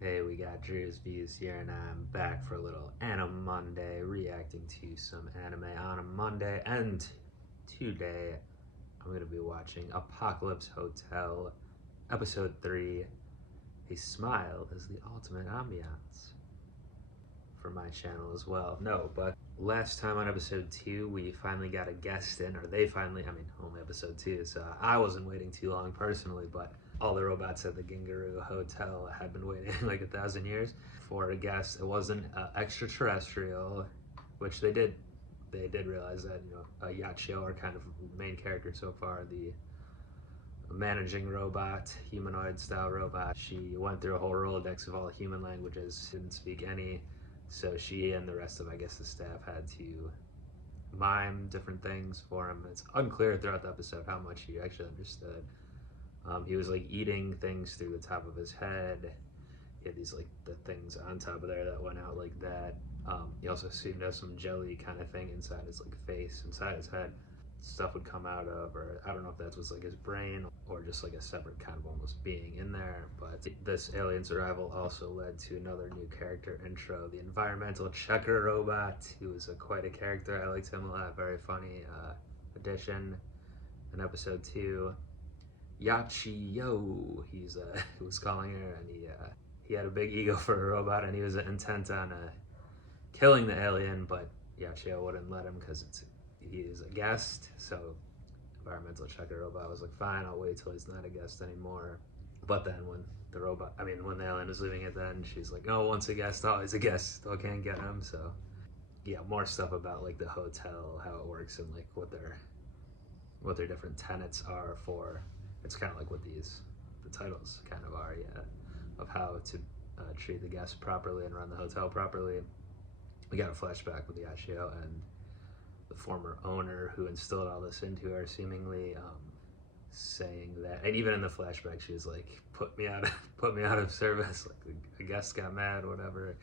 Hey, we got Drewz Viewz here, and I'm back for a little Anime Monday, reacting to some anime on a Monday. And today, I'm going to be watching Apocalypse Hotel, Episode 3. A smile is the ultimate ambiance. For my channel as well. No, but last time on episode 2, we finally got a guest in, or they finally, only episode 2, so I wasn't waiting too long personally, but all the robots at the Gingaru Hotel had been waiting like 1,000 years for a guest. It wasn't extraterrestrial, which they did realize that, Yachio, our kind of main character so far, the managing robot, humanoid style robot. She went through a whole Rolodex of all human languages, didn't speak any, so she and the rest of, I guess, the staff had to mime different things for him. It's unclear throughout the episode how much he actually understood. He was like eating things through the top of his head. He had these like the things on top of there that went out like that. He also seemed to have some jelly kind of thing inside his like face, inside his head. Stuff would come out of, or I don't know if that was like his brain or just like a separate kind of almost being in there. But this alien's arrival also led to another new character intro, the environmental checker robot, who is quite a character. I liked him a lot. Very funny addition in episode 2. Yachio, he was calling her, and he had a big ego for a robot, and he was intent on killing the alien, but Yachio wouldn't let him because he is a guest. So environmental checker robot was like, fine, I'll wait till he's not a guest anymore. But then when when the alien was leaving at the end, she's like, oh, once a guest, always a guest, still can't get him. So yeah, more stuff about like the hotel, how it works, and like what their different tenets are for. It's kind of like what the titles kind of are, yeah, of how to treat the guests properly and run the hotel properly. We got a flashback with Yachio and the former owner who instilled all this into her, seemingly saying that, and even in the flashback, she was like, "Put me out of service." Like the guest got mad, or whatever.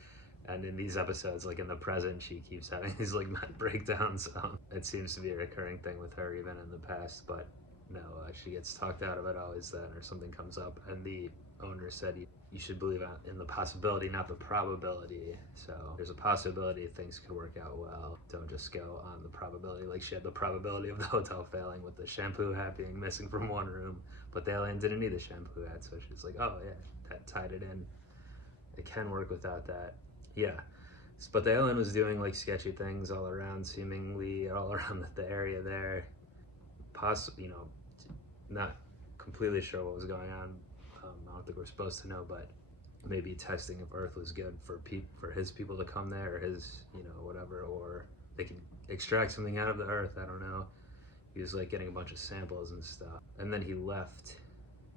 And in these episodes, like in the present, she keeps having these like mad breakdowns. It seems to be a recurring thing with her, even in the past. But no, she gets talked out of it always then, or something comes up, and the owner said you should believe in the possibility, not the probability. So there's a possibility things could work out well. Don't just go on the probability. Like she had the probability of the hotel failing with the shampoo hat being missing from one room, but the alien didn't need the shampoo hat, so she's like, oh yeah, that tied it in. It can work without that. Yeah. But the alien was doing like sketchy things all around, seemingly all around the area there. Possibly, not completely sure what was going on. I don't think we're supposed to know, but maybe testing if Earth was good for his people to come there, or his, whatever, or they could extract something out of the Earth. I don't know. He was like getting a bunch of samples and stuff, and then he left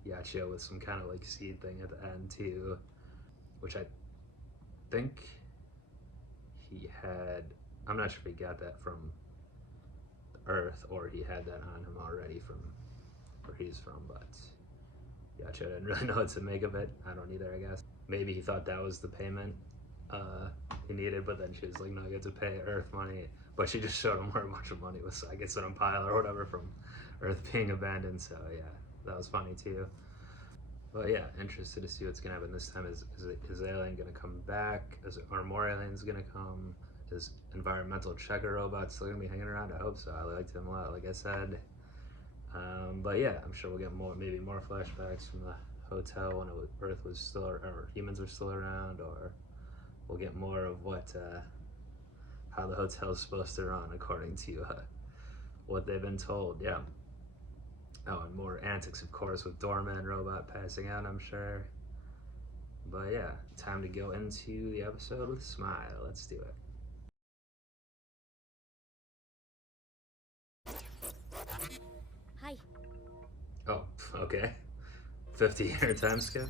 Yachio with some kind of like seed thing at the end too, which I think he had. I'm not sure if he got that from Earth or he had that on him already from where he's from, but Yachio didn't really know what to make of it. I don't either, I guess. Maybe he thought that was the payment he needed, but then she was like, no, you have to pay Earth money. But she just showed him where a bunch of money was, I guess, in a pile or whatever from Earth being abandoned. So yeah, that was funny too. But yeah, interested to see what's gonna happen this time. Is the alien gonna come back? Are more aliens gonna come? Is environmental checker robot still gonna be hanging around? I hope so. I liked him a lot, like I said. But yeah, I'm sure we'll get maybe more flashbacks from the hotel when Earth was still, or humans were still around, or we'll get more of how the hotel's supposed to run according to what they've been told. Yeah. Oh, and more antics, of course, with Doorman robot passing out, I'm sure. But yeah, time to go into the episode with Smile. Let's do it. Hi. Oh, okay. 50-year time skip?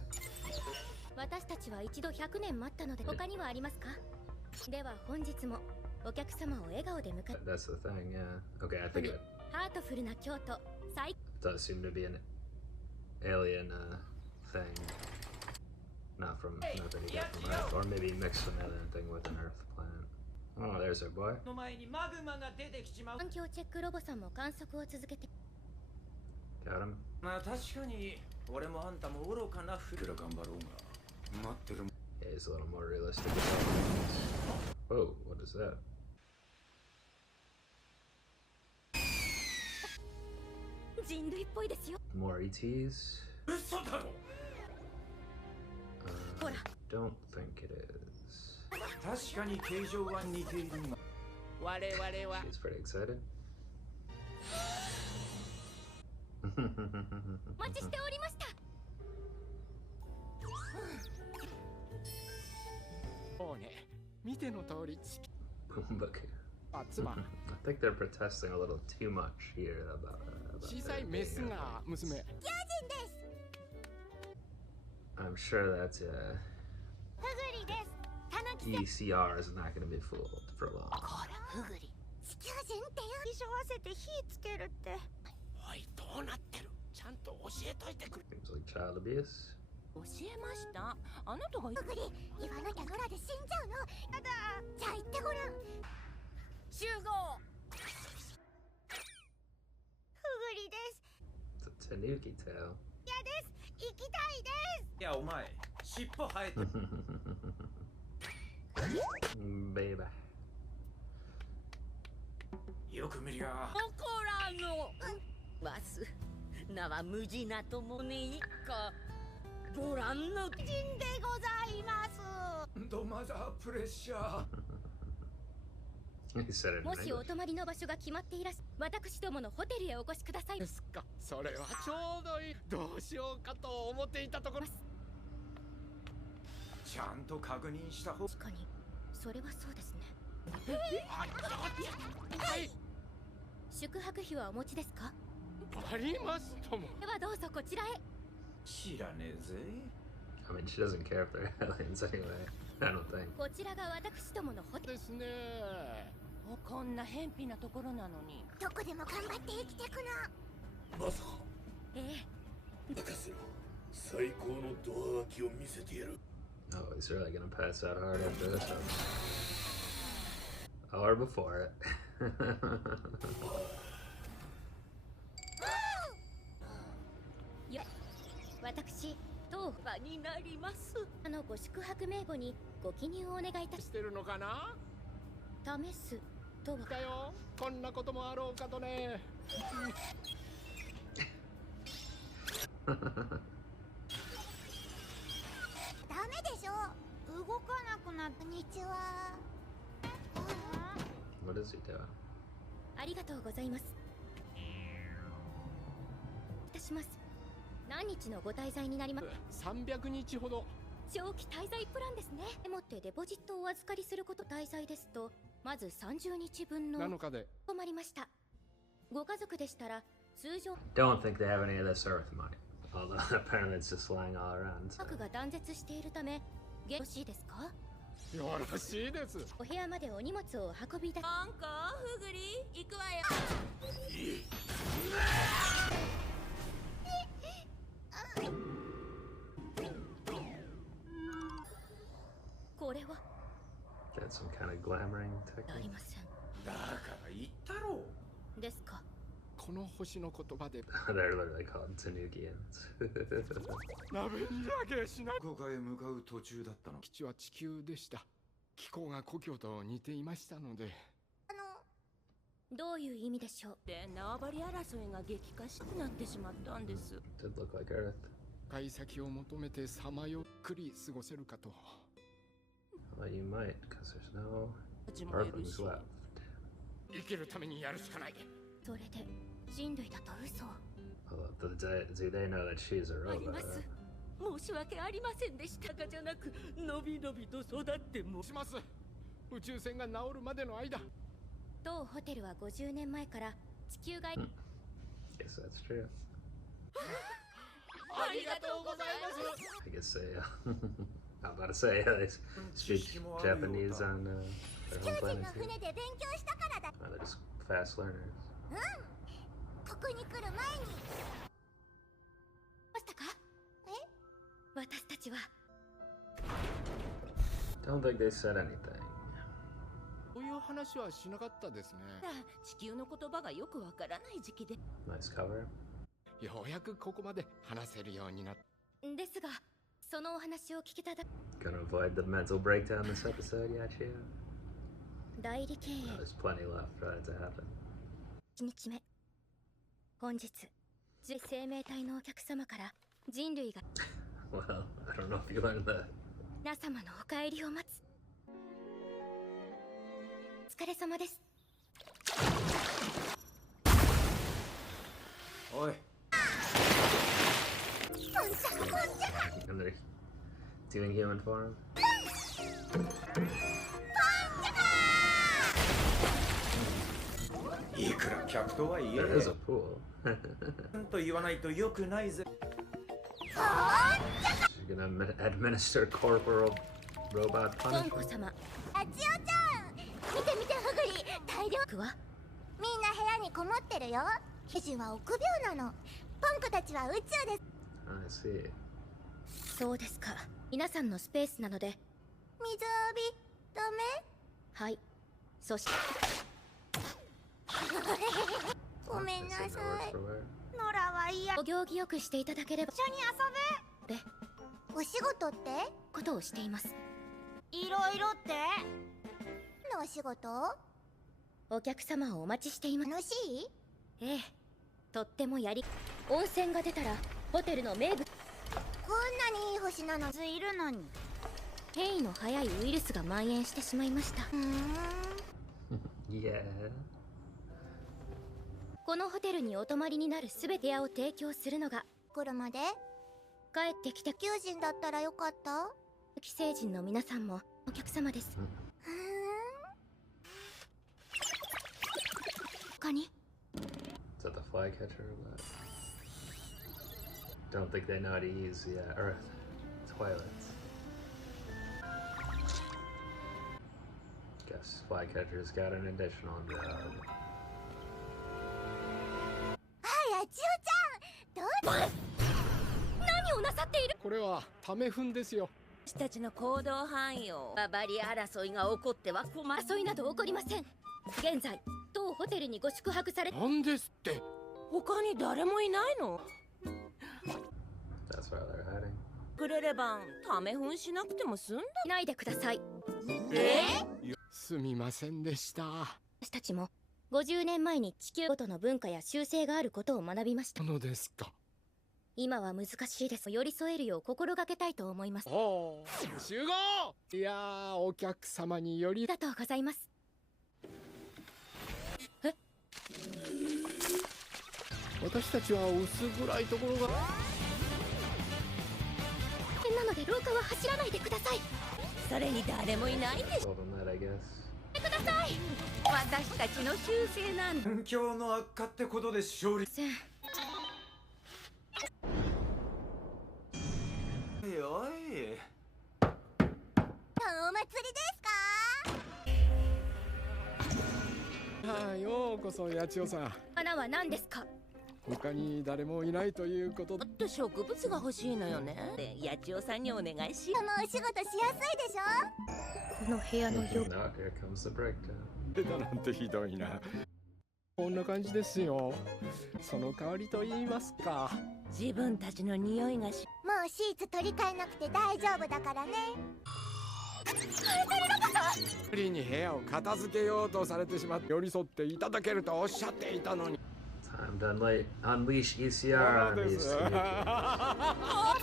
私たちは一度100年待ったので他にはありますか？では本日もお客様を笑顔で迎え That's the thing, yeah. Okay, I think it ハートフルな京都最 does seem to be an alien thing. Not that he got from Earth, or maybe mixed an alien thing with an Earth planet. Oh, there's our boy. 環境チェックロボさんも観測を続けて Got him. まあ確かに俺もあんたも愚かなフル頑張ろうが待ってる Yeah, he's a little more realistic. Whoa, what is that? More ETs? Don't think it is. He's pretty excited. Boombook. I think they're protesting a little too much here about I'm sure that's ECR is not going to be fooled for long. Seems like child abuse. It's a Tanuki tail. Baby. He said it in もしお English. 泊まりの場所が決まっていらっしゃ私どものホテルへお越しください。ですか。それはちょうどいい。どうしようかと思っていたところ。ちゃんと確認した方。確かにそれはそうですね。はい。宿泊費はお持ちですか？ありますとも。ではどうぞこちらへ。知らねえぜ。I mean, she doesn't care if they're aliens anyway. I don't think. こちらが私どものホテルですね。こんな偏僻なところなのに。どこでも頑張って生きてくの。まさかええ。任せろ。最高のドア開きを見せてやる。 Oh, he's really gonna pass out hard after this one. Or before it. 私、当場になります。ご宿泊名簿にご記入をお願いいたししてるのかな？試すとは。だよ。こんなこともあろうかとね。ダメでしょ。動かなくなった。こんにちは。What is he doing? ありがとうございます。いたします。何日のご滞在になります。300日ほど。長期滞在プランですね。でもってデポジットをお預かりすること滞在ですと、まず30日分の7日で止まりました。ご家族でしたら通常 Don't think they have any of this Earth money. Although apparently it's just lying all around. So. 核が断絶しているため、よろしいですか？よろしいです。お部屋までお荷物を運び出。なんかふぐり行くわよ。これは Got some kind of glamoring あり technique. ません。だから言ったろ。ですか？この星の言葉で They're literally called Tanukians. ラベンラゲしな。ここへ向かう途中だったの。基地は地球でした。気候が故郷と似ていましたので。どういう意味でしょう？で縄張り争いが激化しなってしまったんです。 Did look like Earth. 買い先を求めてさまよっくり過ごせるかと。Well, you might, because there's no たちもいる Earthlings し。 left. 生きるためにやるしかない。それで人類だと嘘。 Although, do they know that she's a あり robot? ます。申し訳ありませんでしたがじゃなく、のびのびと育っても。します。宇宙船が治るまでの間。当ホテルは50年前から地球外 Yes, that's true. ありがとうございます。 I guess they, I'm about to say, they speak Japanese on their home 地球人 planet. の Too. 船で勉強したからだ。 They're just fast learners. ここに来る前に。ましたか？え？私たちは Don't think they said anything. そういう話はしなかったですね。地球の言葉がよくわからない時期で。 Nice cover. ようやくここまで話せるようになった。ですがそのお話を聞けただ Gonna avoid the mental breakdown this episode, yeah, Chia? 代理経営 There's plenty left for that to happen. 1日目本日生命体のお客様から人類が Well, I don't know if you learned that. 皆様のお帰りを待つお疲れ様です。おい And they're doing human form. いくら客とはいえ There is a pool. と言わないとよくないぜ She's gonna administer corporal robot ポン punishment. コ様あちおちゃん見て見てフグリ大量僕はみんな部屋にこもってるよ記事は臆病なのポンコたちは宇宙です I see. そうですか皆さんのスペースなので水浴びダメはいそしてごめんなさ Sing い the word for word. ノラは嫌お行儀よくしていただければ一緒に遊でべお仕事ってことをしていますいろいろってのお仕事お客様をお待ちしています楽しいええとっても温泉が出たらホテルの名物こんなにいい星なのずいるのに変異の早いウイルスが蔓延してしまいました Yeah. このホテルにお泊まりになるすべて屋を提供するのが来るまで帰ってきた求人だったらよかった既成人の皆さんもお客様です他に Is that the flycatcher or what? Don't think they know how to use the Earth toilets. Guess flycatcher's got an additional job. はいあちおちゃんどう何をなさっているこれはためふんですよ。私たちの行動範囲をババリ争いが起こっては困る。争いなど起こりません現在当ホテルにご宿泊されなんですって。他に誰もいないの？ That's where they're hiding. くれればためふんしなくても済んだ。ないでくださいすみませんでした。私たちも50年前に地球ごとの文化や習性があることを学びましたのですか。今は難しいです寄り添えるよう心がけたいと思いますあおお、集合。いやー、お客様によりりがとうございます私たちは薄暗いところが。なので廊下は走らないでくださいそれに誰もいないんです。 Told them that, I guess. 私たちの習性なんだ。環境の悪化ってことで勝利せんおいおいお祭りですかはい、ようこそ八千代さん。花は何ですか他に誰もいないということもっと植物が欲しいのよね。で、八千代さんにお願いし。そのお仕事しやすいでしょこの部屋のよ Now here comes the breakdown. 出たなんてひどいな。こんな感じですよ。その代わりと言いますか。自分たちの匂いがし。もうシーツ取り替えなくて大丈夫だからね無理に部屋を片付けようとされてしまって寄り添っていただけるとおっしゃっていたのに。 Time to unleash ECR on these two. ロボ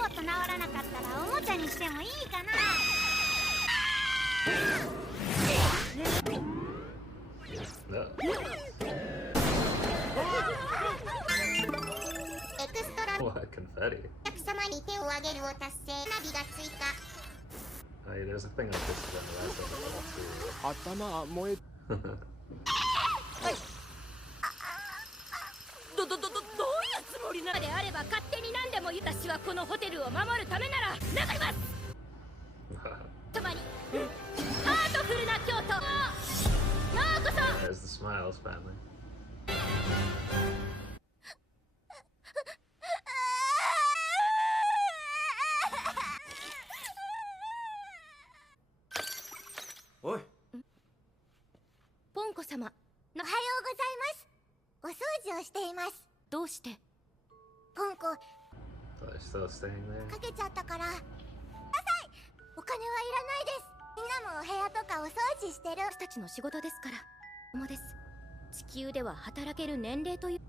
ット治らなかったらおもちゃにしてもいいかなエ No. クストラ What? Confetti? お客様に手を挙げるを達成ナビが追加 Oh, yeah, there's a thing like this on the last episode. 頭燃え。どういうつもりなの？であれば勝手に何でも私はこのホテルを守るためなら殴ります様にハートフルな京都ようこそ There's the Smiles family. おいポンコ様おはようございますお掃除をしていますどうしてポンコ So they're still staying there. かけちゃったから金はいらないです。みんなもお部屋とかお掃除してる。私たちの仕事ですから。もです。地球では働ける年齢という。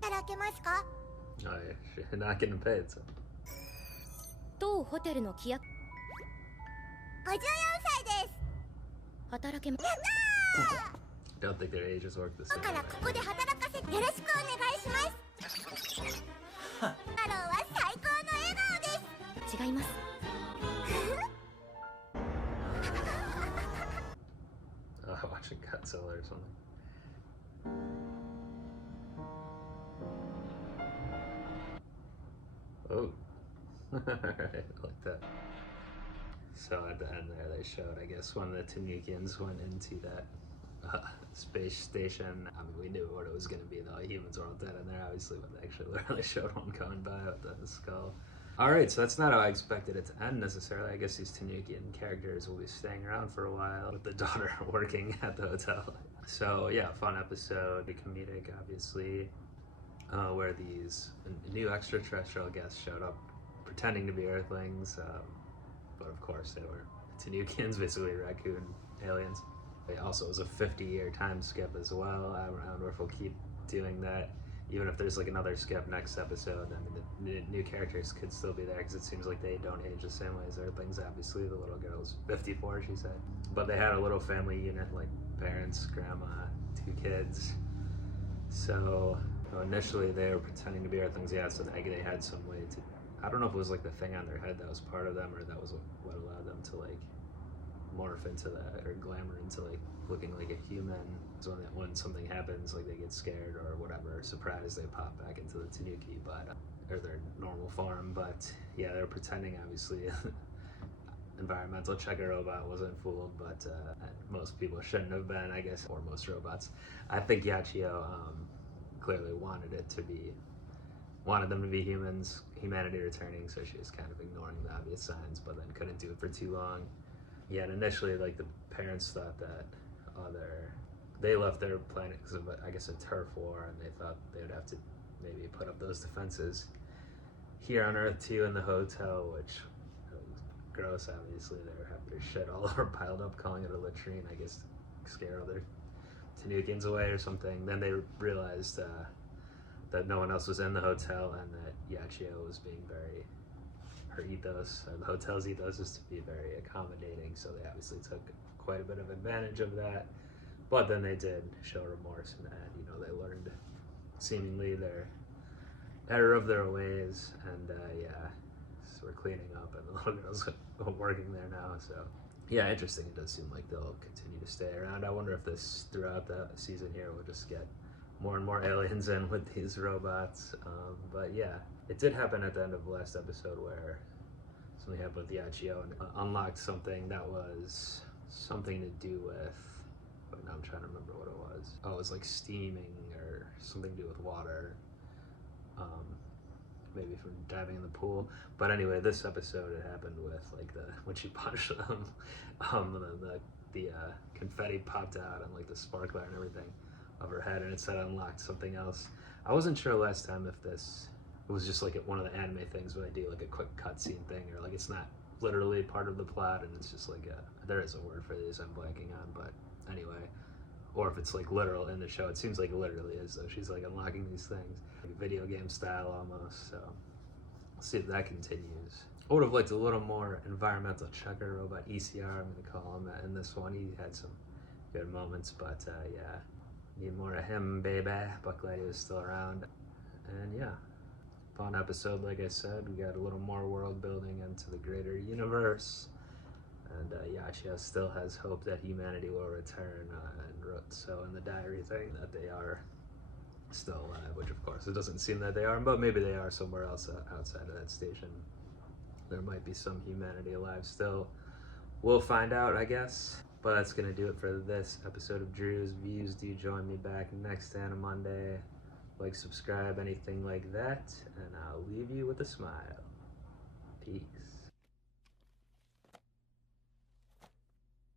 働けますか？ Oh yeah, you're not getting paid. So. 当ホテルの規約。54歳です。働けま。 Don't think their ages work the だ same. からここで働かせてよろしくお願いします。太郎は最高の笑顔です。違います。Watching Godzilla or something. Oh, alright, like that. So at the end there, they showed, I guess, when the Tanukians went into that space station. I mean, we knew what it was going to be, though. Humans were all dead in there, obviously, but they actually literally showed one going by with the skull. Alright, so that's not how I expected it to end necessarily. I guess these Tanukian characters will be staying around for a while with the daughter working at the hotel. So yeah, fun episode, comedic obviously, where these new extraterrestrial guests showed up pretending to be Earthlings, but of course they were Tanukians, basically raccoon aliens. It also was a 50-year time skip as well. I wonder if we'll keep doing that. Even if there's like another skip next episode, I mean, the new characters could still be there because it seems like they don't age the same way as Earthlings. Obviously, the little girl's 54, she said. But they had a little family unit, like parents, grandma, 2 kids. So initially they were pretending to be Earthlings, yeah, so they had some way to, I don't know if it was like the thing on their head that was part of them or that was what allowed them to like morph into that or glamour into like looking like a human. So when something happens, like they get scared or whatever, surprised, they pop back into the Tanuki, but or their normal form. But yeah, they were pretending. Obviously, environmental checker robot wasn't fooled, but most people shouldn't have been, I guess, or most robots. I think Yachio clearly wanted them to be humans, humanity returning. So she was kind of ignoring the obvious signs, but then couldn't do it for too long. Yeah, and initially, like, the parents thought that they left their planet because of, I guess, a turf war, and they thought they would have to maybe put up those defenses here on Earth, too, in the hotel, which was gross, obviously. They were having their shit all over piled up, calling it a latrine, I guess, to scare other Tanukians away or something. Then they realized that no one else was in the hotel, and that Yachio was being very... her ethos, or the hotel's ethos, is to be very accommodating, so they obviously took quite a bit of advantage of that. But then they did show remorse in that, you know, they learned seemingly their error of their ways, and yeah, so we're cleaning up, and the little girl's working there now, so yeah, interesting. It does seem like they'll continue to stay around. I wonder if this, throughout the season here, we'll just get more and more aliens in with these robots, but yeah, it did happen at the end of the last episode where something happened with Yachio and unlocked something that was something to do with, but now I'm trying to remember what it was. Oh, it was like steaming or something to do with water, maybe from diving in the pool. But anyway, this episode, it happened with like when she punched them, the confetti popped out and like the sparkler and everything of her head, and it said unlocked something else. I wasn't sure last time if it was just like one of the anime things where they do like a quick cutscene thing, or like it's not literally part of the plot and it's just like there is a word for these I'm blanking on, but anyway, or if it's like literal in the show. It seems like it literally is, though. She's like unlocking these things, like video game style almost, so we'll see if that continues. I would have liked a little more environmental checker robot, ECR I'm going to call him, in this one. He had some good moments, but yeah, need more of him, baby. Buckley is still around, and yeah, fun episode. Like I said, we got a little more world building into the greater universe, and Yachia still has hope that humanity will return, and wrote so in the diary thing that they are still alive, which of course it doesn't seem that they are, but maybe they are somewhere else outside of that station. There might be some humanity alive still. We'll find out, I guess. But that's gonna do it for this episode of Drewz Viewz. Do join me back next on a Monday. Like, subscribe, anything like that, and I'll leave you with a smile. Peace.